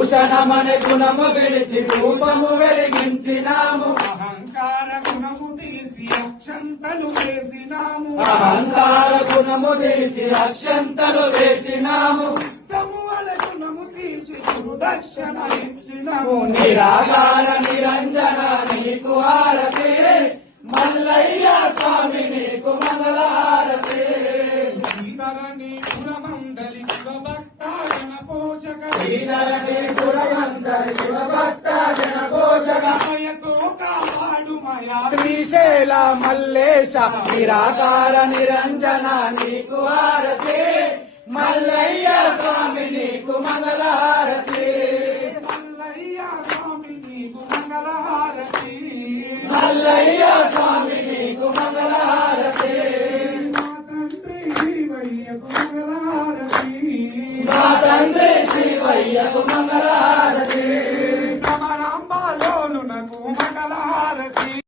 భూషణమని గుణము వేసి రూపము వెలిగించినాము అహంకార గుణము తీసి అక్షంతలు వేసినాము అహంకార గుణము తీసి అక్షంతలు వేసినాము గుణము తీసి గురుదక్షిణ ఇచ్చినాము నిరాకార నిరంజన నీకు హారతి మల్లయ్య స్వామి నీకు మంగళహారతి శ్రీధరణి గుణమందలి శివభక్త జన పోషక శ్రీధరణి గుణమందలి శివభక్త జన పోషక మయతో కాపాడు మయా శ్రీశైల మల్లేశ నిరాకార నిరంజన నీకు హారతి మల్లయ్య స్వామి నీకు మంగళహారతి మల్లయ్య స్వామి నీకు మంగళహారతి మల్లయ్య స్వామి నీకు మంగళహారతి మా తండ్రి శివయ్యకు మంగళహారతి మా తండ్రి శివయ్యకు మంగళహారతి భ్రమరాంబలోనునకు మంగళహారతి